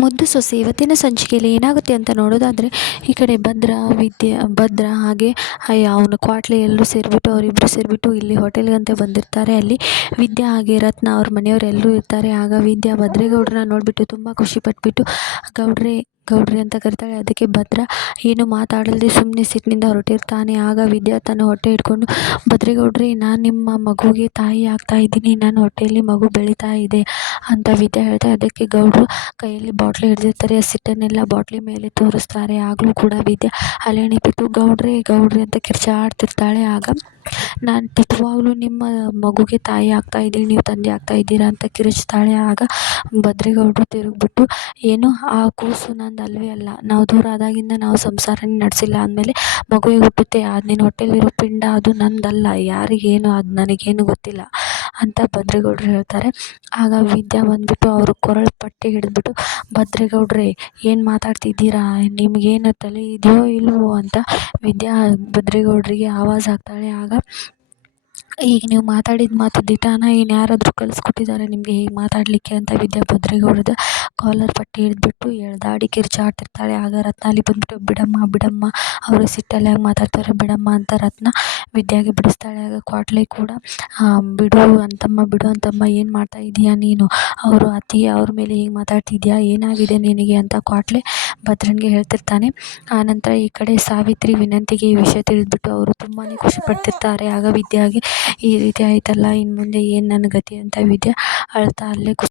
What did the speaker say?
ಮುದ್ದು ಸೊಸೆ ಇವತ್ತಿನ ಸಂಚಿಕೆಯಲ್ಲಿ ಏನಾಗುತ್ತೆ ಅಂತ ನೋಡೋದಾದರೆ, ಈ ಕಡೆ ಭದ್ರ ಹಾಗೆ ಅವನು ಕ್ವಾಟ್ಲೆ ಎಲ್ಲರೂ ಸೇರಿಬಿಟ್ಟು ಅವರಿಬ್ಬರು ಸೇರಿಬಿಟ್ಟು ಇಲ್ಲಿ ಹೋಟೆಲ್ಗಂತ ಬಂದಿರ್ತಾರೆ. ಅಲ್ಲಿ ವಿದ್ಯಾ ಹಾಗೆ ರತ್ನ ಅವ್ರ ಮನೆಯವರು ಎಲ್ಲರೂ ಇರ್ತಾರೆ. ಆಗ ವಿದ್ಯಾ ಭದ್ರೇಗೌಡರನ್ನ ನೋಡಿಬಿಟ್ಟು ತುಂಬ ಖುಷಿ ಪಟ್ಬಿಟ್ಟು ಗೌಡ್ರೆ ಗೌಡ್ರೆ ಅಂತ ಕರಿತಾಳೆ. ಅದಕ್ಕೆ ಭದ್ರ ಏನು ಮಾತಾಡಲ್ದೆ ಸುಮ್ಮನೆ ಸಿಟ್ಟಿನಿಂದ ಹೊರಟಿರ್ತಾನೆ. ಆಗ ವಿದ್ಯಾ ತನ್ನ ಹೊಟ್ಟೆ ಹಿಡ್ಕೊಂಡು, ಭದ್ರೇಗೌಡ್ರೆ ನಾನು ನಿಮ್ಮ ಮಗುಗೆ ತಾಯಿ ಆಗ್ತಾ ಇದ್ದೀನಿ, ನನ್ನ ಹೊಟ್ಟೆಯಲ್ಲಿ ಮಗು ಬೆಳೀತಾ ಇದೆ ಅಂತ ವಿದ್ಯಾ ಹೇಳ್ತಾರೆ. ಅದಕ್ಕೆ ಗೌಡರು ಕೈಯಲ್ಲಿ ಬಾಟ್ಲಿ ಹಿಡಿದಿರ್ತಾರೆ. ಆ ಸಿಟ್ಟನ್ನೆಲ್ಲ ಬಾಟ್ಲಿ ಮೇಲೆ ತೋರಿಸ್ತಾರೆ. ಆಗಲೂ ಕೂಡ ವಿದ್ಯಾ ಅಲೆಣಿ ಬಿಟ್ಟು ಗೌಡ್ರೆ ಗೌಡ್ರೆ ಅಂತ ಕಿರ್ಚಾಡ್ತಿರ್ತಾಳೆ. ಆಗ ನಾನು ನಿಜವಾಗ್ಲೂ ನಿಮ್ಮ ಮಗುಗೆ ತಾಯಿ ಆಗ್ತಾ ಇದ್ದೀನಿ, ನೀವು ತಂದೆ ಆಗ್ತಾ ಇದ್ದೀರಾ ಅಂತ ಕಿರುಚ್ತಾಳೆ. ಆಗ ಭದ್ರೇಗೌಡರು ತಿರುಗಿಬಿಟ್ಟು, ಏನು ಆ ಕೂಸು ನಂದು ಅಲ್ವೇ ಅಲ್ಲ, ನಾವು ದೂರ ಆದಾಗಿಂದ ನಾವು ಸಂಸಾರನೇ ನಡೆಸಿಲ್ಲ, ಅಂದಮೇಲೆ ಮಗುವಿಗೆ ಹುಟ್ಟುತ್ತೆ, ಅದು ನಿನ್ನ ಹೊಟ್ಟೆಲಿರೋ ಪಿಂಡ ಅದು ನಂದಲ್ಲ, ಯಾರಿಗೇನು ಅದು ನನಗೇನು ಗೊತ್ತಿಲ್ಲ ಅಂತ ಭದ್ರೇಗೌಡರು ಹೇಳ್ತಾರೆ. ಆಗ ವಿದ್ಯಾ ಬಂದುಬಿಟ್ಟು ಅವ್ರ ಕೊರಳು ಪಟ್ಟಿ ಹಿಡಿದ್ಬಿಟ್ಟು, ಭದ್ರೇಗೌಡ್ರೆ ಏನು ಮಾತಾಡ್ತಿದ್ದೀರಾ, ನಿಮಗೇನು ತಲೆ ಇದೆಯೋ ಇಲ್ವೋ ಅಂತ ವಿದ್ಯಾ ಭದ್ರೇಗೌಡರಿಗೆ ಆವಾಜ್ ಹಾಕ್ತಾಳೆ. ಆಗ ಈಗ ನೀವು ಮಾತಾಡಿದ ಮಾತು ದಿಟಾನ ಇನ್ಯಾರಾದರೂ ಕಲಿಸ್ಕೊಟ್ಟಿದ್ದಾರೆ ನಿಮಗೆ ಹೀಗೆ ಮಾತಾಡಲಿಕ್ಕೆ ಅಂತ ವಿದ್ಯಾ ಭದ್ರೇಗೌಡದ ಕಾಲರ್ ಪಟ್ಟಿ ಹಿಡಿದ್ಬಿಟ್ಟು ಎಳ್ದಾಡಿ ಕಿರ್ಚಾಡ್ತಿರ್ತಾಳೆ. ಆಗ ರತ್ನ ಅಲ್ಲಿ ಬಂದುಬಿಟ್ಟು, ಬಿಡಮ್ಮ ಬಿಡಮ್ಮ, ಅವರು ಸಿಟ್ಟಲ್ಲಿ ಮಾತಾಡ್ತಾರೆ, ಬಿಡಮ್ಮ ಅಂತ ರತ್ನ ವಿದ್ಯಾಗೆ ಬಿಡಿಸ್ತಾಳೆ. ಆಗ ಕ್ವಾಟ್ಲೆ ಕೂಡ, ಬಿಡು ಅಂತಮ್ಮ ಏನು ಮಾಡ್ತಾ ಇದೀಯಾ ನೀನು, ಅವರು ಅತಿ ಅವ್ರ ಮೇಲೆ ಹೀಗೆ ಮಾತಾಡ್ತಿದ್ಯಾ, ಏನಾಗಿದೆ ನಿನಗೆ ಅಂತ ಕ್ವಾಟ್ಲೆ ಭದ್ರನಿಗೆ ಹೇಳ್ತಿರ್ತಾನೆ. ಆನಂತರ ಈ ಕಡೆ ಸಾವಿತ್ರಿ ವಿನಂತಿಗೆ ಈ ವಿಷಯ ತಿಳಿದ್ಬಿಟ್ಟು ಅವರು ತುಂಬಾ ಖುಷಿ ಪಡ್ತಿರ್ತಾರೆ. ಆಗ ವಿದ್ಯಾಗೆ ಈ ರೀತಿ ಆಯ್ತಲ್ಲ, ಇನ್ನು ಮುಂದೆ ಏನು ನನ್ನ ಗತಿ ಅಂತ ವಿದ್ಯಾ ಅಳ್ತಾ ಅಲ್ಲೇ